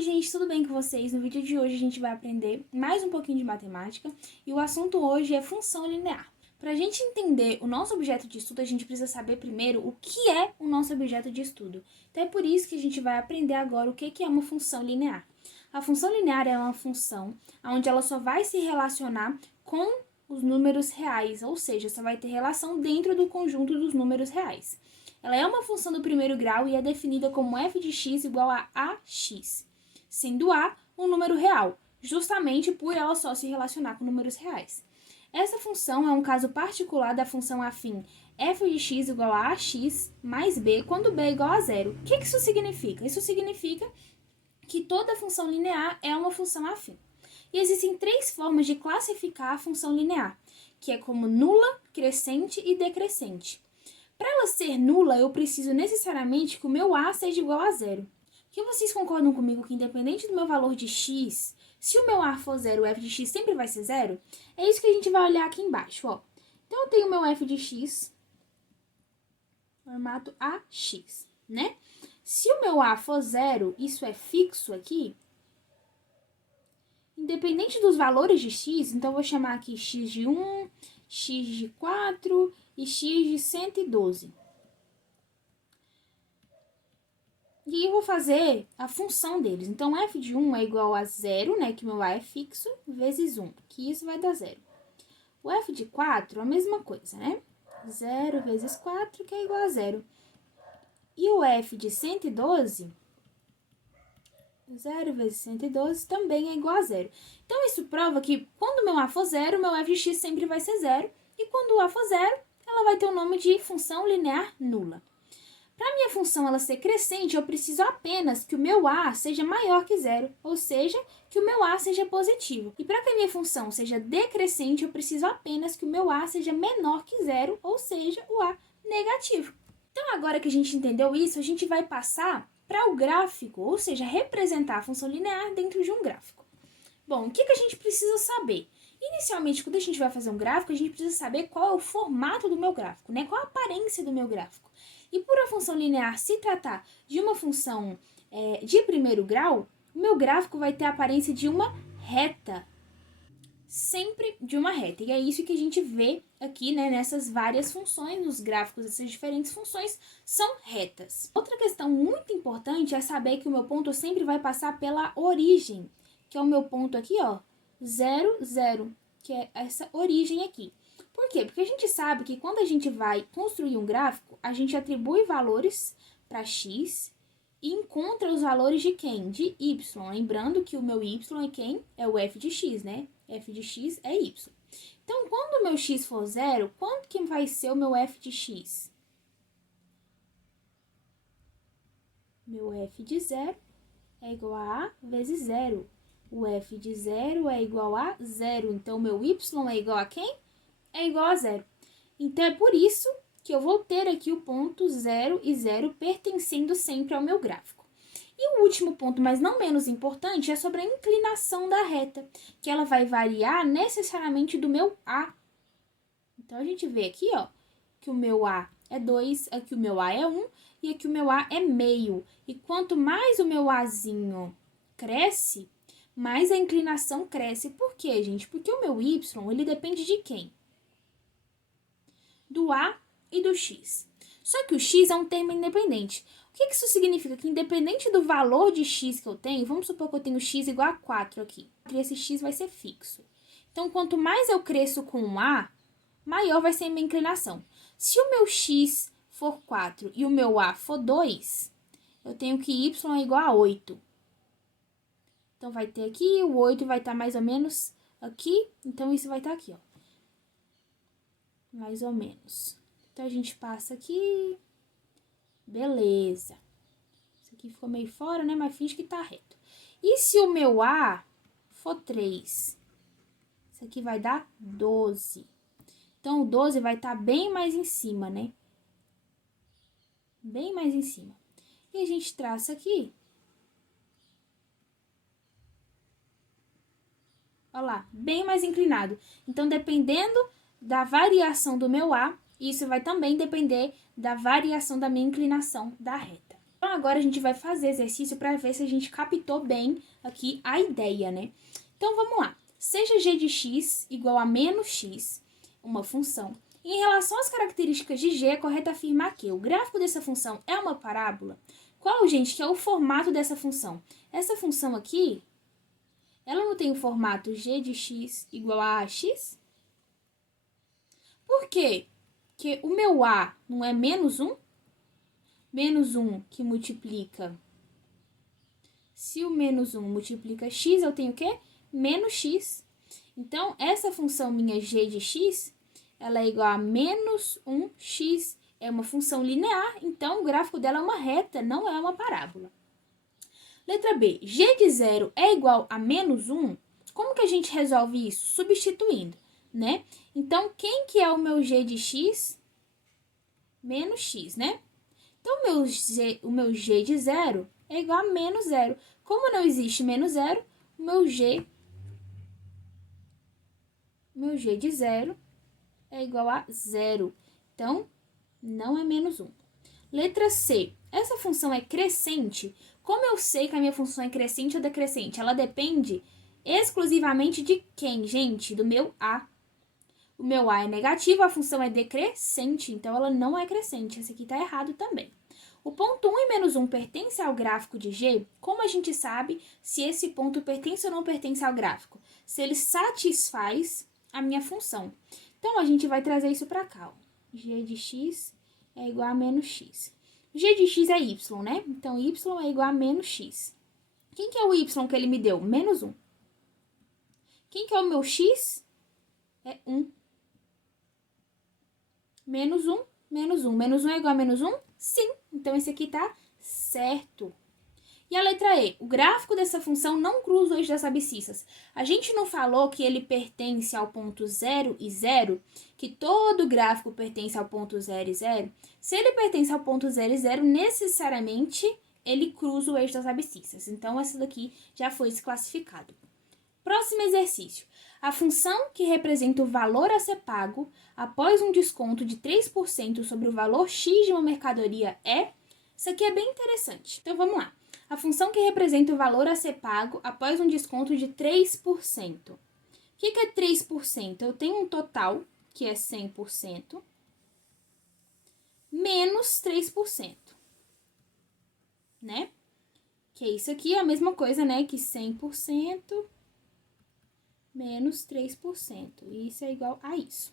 Oi gente, tudo bem com vocês? No vídeo de hoje a gente vai aprender mais um pouquinho de matemática e o assunto hoje é função linear. Para a gente entender o nosso objeto de estudo, a gente precisa saber primeiro o que é o nosso objeto de estudo. Então é por isso que a gente vai aprender agora o que é uma função linear. A função linear é uma função onde ela só vai se relacionar com os números reais, ou seja, só vai ter relação dentro do conjunto dos números reais. Ela é uma função do primeiro grau e é definida como f de x igual a ax, sendo a um número real, justamente por ela só se relacionar com números reais. Essa função é um caso particular da função afim f de x igual a ax mais b quando b é igual a zero. O que isso significa? Isso significa que toda função linear é uma função afim. E existem três formas de classificar a função linear, que é como nula, crescente e decrescente. Para ela ser nula, eu preciso necessariamente que o meu a seja igual a zero. Porque vocês concordam comigo que independente do meu valor de x, se o meu a for zero, o f de x sempre vai ser zero? É isso que a gente vai olhar aqui embaixo, ó. Então, eu tenho o meu f de x, formato ax, né? Se o meu a for zero, isso é fixo aqui, independente dos valores de x, então eu vou chamar aqui x de 1, x de 4 e x de 112. E aí eu vou fazer a função deles. Então, f de 1 é igual a 0, né, que meu a é fixo, vezes 1, que isso vai dar 0. O f de 4, a mesma coisa, né? 0 vezes 4, que é igual a 0. E o f de 112, 0 vezes 112 também é igual a 0. Então, isso prova que quando meu a for 0, meu f de x sempre vai ser 0. E quando o a for 0, ela vai ter o nome de função linear nula. Para a minha função ela ser crescente, eu preciso apenas que o meu a seja maior que zero, ou seja, que o meu a seja positivo. E para que a minha função seja decrescente, eu preciso apenas que o meu a seja menor que zero, ou seja, o a negativo. Então, agora que a gente entendeu isso, a gente vai passar para o gráfico, ou seja, representar a função linear dentro de um gráfico. Bom, o que a gente precisa saber? Inicialmente, quando a gente vai fazer um gráfico, a gente precisa saber qual é o formato do meu gráfico, né? Qual a aparência do meu gráfico. E por a função linear se tratar de uma função de primeiro grau, o meu gráfico vai ter a aparência de uma reta. Sempre de uma reta. E é isso que a gente vê aqui, né, nessas várias funções, nos gráficos dessas diferentes funções, são retas. Outra questão muito importante é saber que o meu ponto sempre vai passar pela origem, que é o meu ponto aqui, ó, 0, 0, que é essa origem aqui. Por quê? Porque a gente sabe que quando a gente vai construir um gráfico, a gente atribui valores para x e encontra os valores de quem? De y. Lembrando que o meu y é quem? É o f de x, né? F de x é y. Então, quando o meu x for zero, quanto que vai ser o meu f de x? Meu f de zero é igual a a vezes zero. O f de zero é igual a zero. Então, o meu y é igual a quem? É igual a zero. Então, é por isso que eu vou ter aqui o ponto 0 e 0 pertencendo sempre ao meu gráfico. E o último ponto, mas não menos importante, é sobre a inclinação da reta, que ela vai variar necessariamente do meu A. Então, a gente vê aqui, ó, que o meu A é 2, aqui o meu A é 1 e aqui o meu A é meio. E quanto mais o meu Azinho cresce, mais a inclinação cresce. Por quê, gente? Porque o meu Y, ele depende de quem? Do A e do X. Só que o X é um termo independente. O que isso significa? Que independente do valor de X que eu tenho, vamos supor que eu tenho X igual a 4 aqui. E esse X vai ser fixo. Então, quanto mais eu cresço com o A, maior vai ser a minha inclinação. Se o meu X for 4 e o meu A for 2, eu tenho que Y é igual a 8. Então, vai ter aqui, o 8 vai estar mais ou menos aqui. Então, isso vai estar aqui, ó. Mais ou menos. Então, a gente passa aqui. Beleza. Isso aqui ficou meio fora, né? Mas finge que tá reto. E se o meu A for 3? Isso aqui vai dar 12. Então, o 12 vai estar bem mais em cima, né? Bem mais em cima. E a gente traça aqui. Olha lá, bem mais inclinado. Então, dependendo da variação do meu A, isso vai também depender da variação da minha inclinação da reta. Então, agora a gente vai fazer exercício para ver se a gente captou bem aqui a ideia, né? Então, vamos lá. Seja g de x igual a menos x, uma função. Em relação às características de g, é correto afirmar que o gráfico dessa função é uma parábola. Qual, gente, que é o formato dessa função? Essa função aqui, ela não tem o formato g de x igual a ax? Por quê? Porque o meu a não é menos 1? Menos 1 que multiplica. Se o menos 1 multiplica x, eu tenho o quê? Menos x. Então, essa função minha g de x, ela é igual a menos 1x. É uma função linear, então o gráfico dela é uma reta, não é uma parábola. Letra B. G de 0 é igual a menos 1. Como que a gente resolve isso? Substituindo, né? Então, quem que é o meu g de x? Menos x, né? Então, o meu g de 0 é igual a menos 0. Como não existe menos 0, o meu g de 0 é igual a 0. Então, não é menos 1. Letra C. Essa função é crescente. Como eu sei que a minha função é crescente ou decrescente? Ela depende exclusivamente de quem, gente? Do meu a. O meu a é negativo, a função é decrescente, então ela não é crescente. Esse aqui está errado também. O ponto 1 e menos 1 pertence ao gráfico de G? Como a gente sabe se esse ponto pertence ou não pertence ao gráfico? Se ele satisfaz a minha função. Então, a gente vai trazer isso para cá. Ó. G de x é igual a menos x. G de x é y, né? Então, y é igual a menos x. Quem que é o y que ele me deu? Menos 1. Quem que é o meu x? É 1. Menos 1, menos 1. Menos 1 é igual a menos 1? Sim. Então, esse aqui tá certo. E a letra E. O gráfico dessa função não cruza o eixo das abscissas. A gente não falou que ele pertence ao ponto 0 e 0? Que todo gráfico pertence ao ponto 0 e 0? Se ele pertence ao ponto 0 e 0, necessariamente ele cruza o eixo das abscissas. Então, essa daqui já foi desclassificado. Próximo exercício. A função que representa o valor a ser pago após um desconto de 3% sobre o valor X de uma mercadoria é... Isso aqui é bem interessante. Então, vamos lá. A função que representa o valor a ser pago após um desconto de 3%. O que é 3%? Eu tenho um total, que é 100%, menos 3%, né? Que isso aqui é a mesma coisa, né? Que 100% menos 3%. E isso é igual a isso.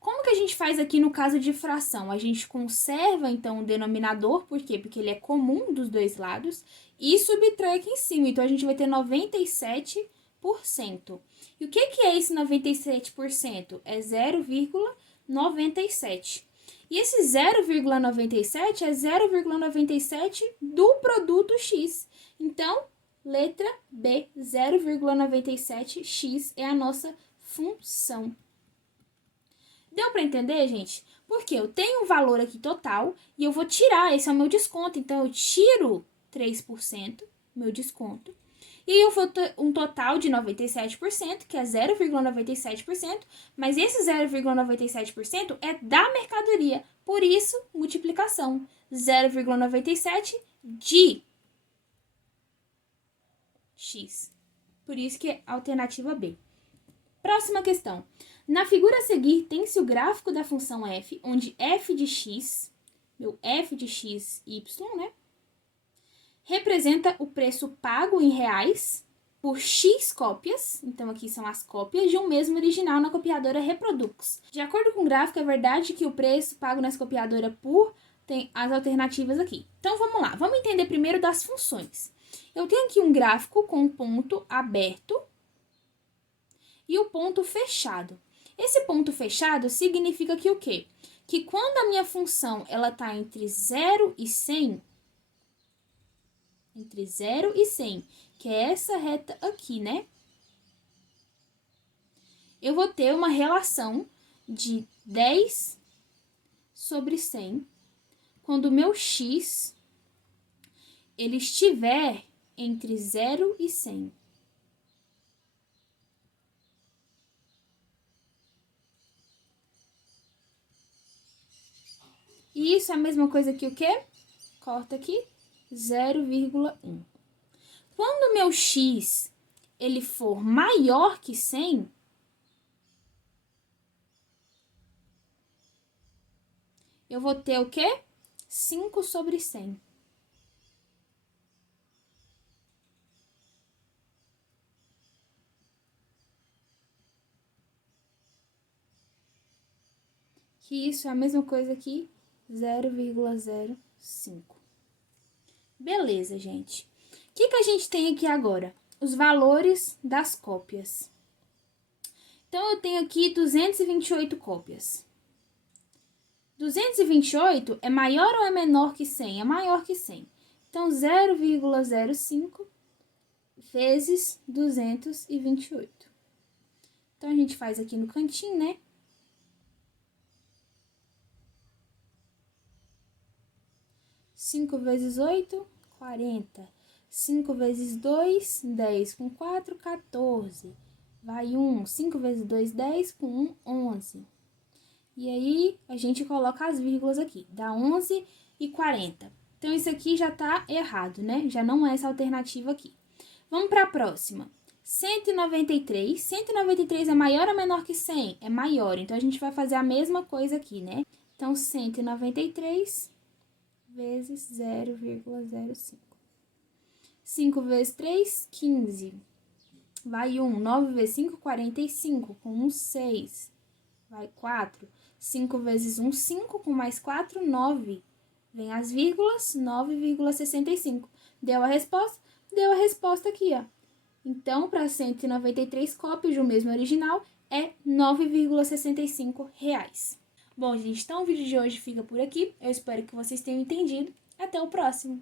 Como que a gente faz aqui no caso de fração? A gente conserva, então, o denominador, por quê? Porque ele é comum dos dois lados, e subtrai aqui em cima. Então, a gente vai ter 97%. E o que é esse 97%? É 0,97. E esse 0,97 é 0,97 do produto X. Então, letra B, 0,97x é a nossa função. Deu para entender, gente? Porque eu tenho um valor aqui total e eu vou tirar, esse é o meu desconto. Então, eu tiro 3%, meu desconto, e eu vou ter um total de 97%, que é 0,97%, mas esse 0,97% é da mercadoria. Por isso, multiplicação. 0,97 de x. Por isso que é a alternativa B. Próxima questão. Na figura a seguir, tem-se o gráfico da função f, onde f de x, meu f de x, y, né? Representa o preço pago em reais por x cópias, então aqui são as cópias de um mesmo original na copiadora Reprodux. De acordo com o gráfico, é verdade que o preço pago nessa copiadora por tem as alternativas aqui. Então, vamos lá. Vamos entender primeiro das funções. Eu tenho aqui um gráfico com um ponto aberto e o ponto fechado. Esse ponto fechado significa que o quê? Que quando a minha função ela está entre 0 e 100, que é essa reta aqui, né? Eu vou ter uma relação de 10 sobre 100 quando o meu x ele estiver entre 0 e 100. E isso é a mesma coisa que o quê? corta aqui, 0,1. Quando o meu x ele for maior que 100, eu vou ter o quê? 5 sobre 100. Que isso é a mesma coisa que 0,05. Beleza, gente. O que a gente tem aqui agora? Os valores das cópias. Então, eu tenho aqui 228 cópias. 228 é maior ou é menor que 100? É maior que 100. Então, 0,05 vezes 228. Então, a gente faz aqui no cantinho, né? 5 vezes 8, 40. 5 vezes 2, 10. Com 4, 14. Vai 1. 5 vezes 2, 10. Com 1, 11. E aí, a gente coloca as vírgulas aqui. Dá 11 e 40. Então, isso aqui já tá errado, né? Já não é essa alternativa aqui. Vamos para a próxima. 193. 193 é maior ou menor que 100? É maior. Então, a gente vai fazer a mesma coisa aqui, né? Então, 193... vezes 0,05. 5 vezes 3, 15. Vai 1. 9 vezes 5, 45. Com 1, 6. Vai 4. 5 vezes 1, 5. Com mais 4, 9. Vem as vírgulas, 9,65. Deu a resposta? Deu a resposta aqui, ó. Então, para 193 cópias do mesmo original, é R$ 9,65. Bom, gente, então o vídeo de hoje fica por aqui. Eu espero que vocês tenham entendido. Até o próximo!